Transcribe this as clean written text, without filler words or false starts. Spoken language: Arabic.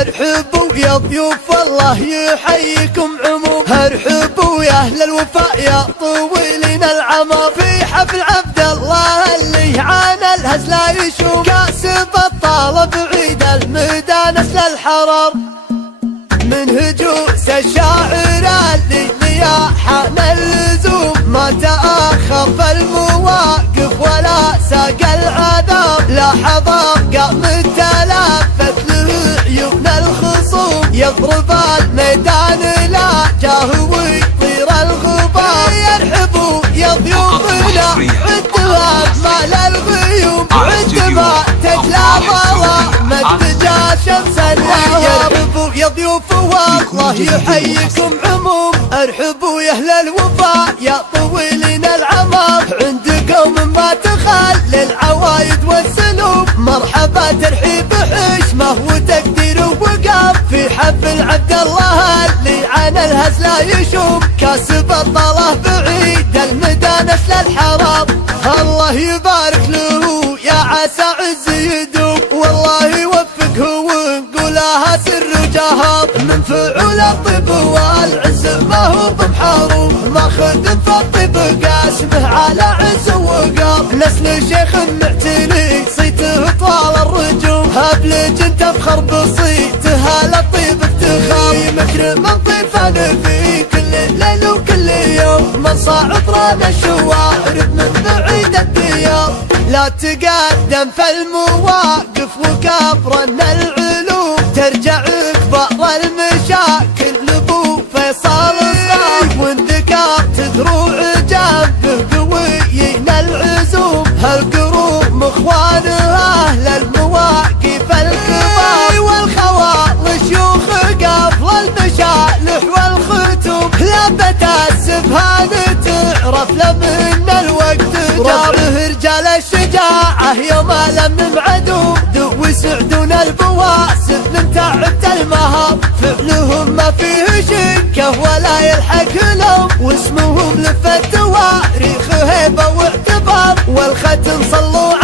ارحبوا يا ضيوف الله يحييكم عموم، ارحبوا يا اهل الوفاء يا طويلين العمر، في حفل عبد الله اللي عانى الهز لا يشوم، كاسب الطلب عيد المدانس للحرر، من هجوس الشاعر اللي حان اللزوم، ما تأخر في المواقف ولا ساق العذاب، لا حضر قام تلفت له عيون الخصوم، يضرب الميدان لا جاه ويطير الغبار، يرحبوا يا ضيوفنا عندها اجمل الغيوم، عندما تجلى ظلامة جا شمس النهار، يرحبوا يا ضيوف والله يحييكم عموم، ارحبوا يا اهل الوفاء يا طويلين العمر، عندكم ما تخلي العوايد والسلوم، مرحبا ترحيب حشمه وتقدير ووقار، في حفل عبد الله اللي عانى الهز لا يشوم، كاسب الطله بعيد المدانس للحرار، الله يبارك له يا عسى عز يدوم، والله يوفقه ونقولها سر وجهر، من فعول الطب والعز ما هو بمحروم، ما خدم في الطب قاسمه على عز ووقار، نسل شيخ معتني صيته طال الرجوم، هبلج تفخر بصيتها للطيب افتخار، مكرم ضيفان في كل ليل وكل يوم، من صاع طران الشوارب من بعيد الديار، لا تقدم في المواقف وكبرن العلوم، ترجع كبار المشاكل لابو فيصل صار، وانذكرت دروع جنبه قويين العزوم، هالقروم اخوانها اهل المواقف الكبار، والخوال شيوخ قبل المشالح والختوم، لبت السبهان تعرف لمن الوقت جاره، رجال الشجاعة يوم لم معدوم، ذو سعدون البواسل من تعبت المهار، فعلهم ما فيه شكه ولا يلحق لهم، واسمهم لف التواريخ هيبة واعتبار، والختم صلوا